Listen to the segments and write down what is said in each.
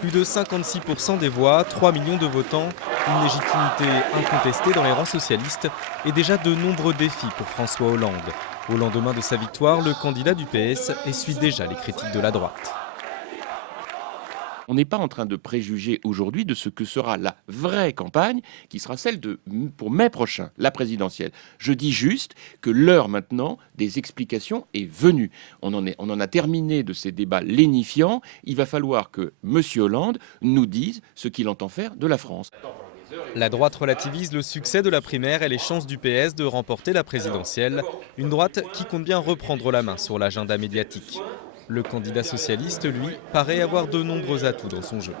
Plus de 56% des voix, 3 millions de votants, une légitimité incontestée dans les rangs socialistes et déjà de nombreux défis pour François Hollande. Au lendemain de sa victoire, le candidat du PS essuie déjà les critiques de la droite. On n'est pas en train de préjuger aujourd'hui de ce que sera la vraie campagne, qui sera celle pour mai prochain, la présidentielle. Je dis juste que l'heure maintenant des explications est venue. On en a terminé de ces débats lénifiants. Il va falloir que M. Hollande nous dise ce qu'il entend faire de la France. La droite relativise le succès de la primaire et les chances du PS de remporter la présidentielle. Une droite qui compte bien reprendre la main sur l'agenda médiatique. Le candidat socialiste, lui, paraît avoir de nombreux atouts dans son jeu.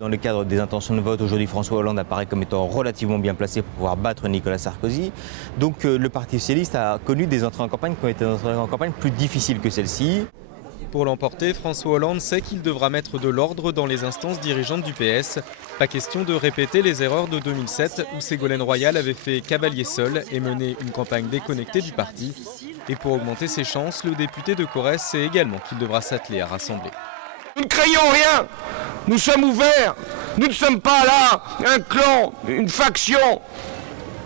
Dans le cadre des intentions de vote, aujourd'hui François Hollande apparaît comme étant relativement bien placé pour pouvoir battre Nicolas Sarkozy. Donc le Parti socialiste a connu des entrées en campagne qui ont été des entrées en campagne plus difficiles que celle-ci. Pour l'emporter, François Hollande sait qu'il devra mettre de l'ordre dans les instances dirigeantes du PS. Pas question de répéter les erreurs de 2007 où Ségolène Royal avait fait cavalier seul et mené une campagne déconnectée du parti. Et pour augmenter ses chances, le député de Corrèze sait également qu'il devra s'atteler à rassembler. Nous ne craignons rien, nous sommes ouverts, nous ne sommes pas là un clan, une faction,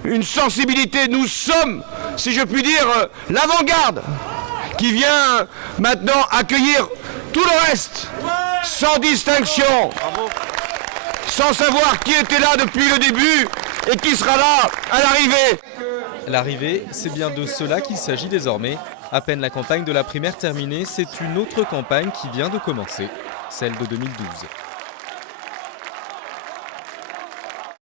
une sensibilité, nous sommes, si je puis dire, l'avant-garde qui vient maintenant accueillir tout le reste, sans distinction, sans savoir qui était là depuis le début et qui sera là à l'arrivée. L'arrivée, c'est bien de cela qu'il s'agit désormais. À peine la campagne de la primaire terminée, c'est une autre campagne qui vient de commencer, celle de 2012.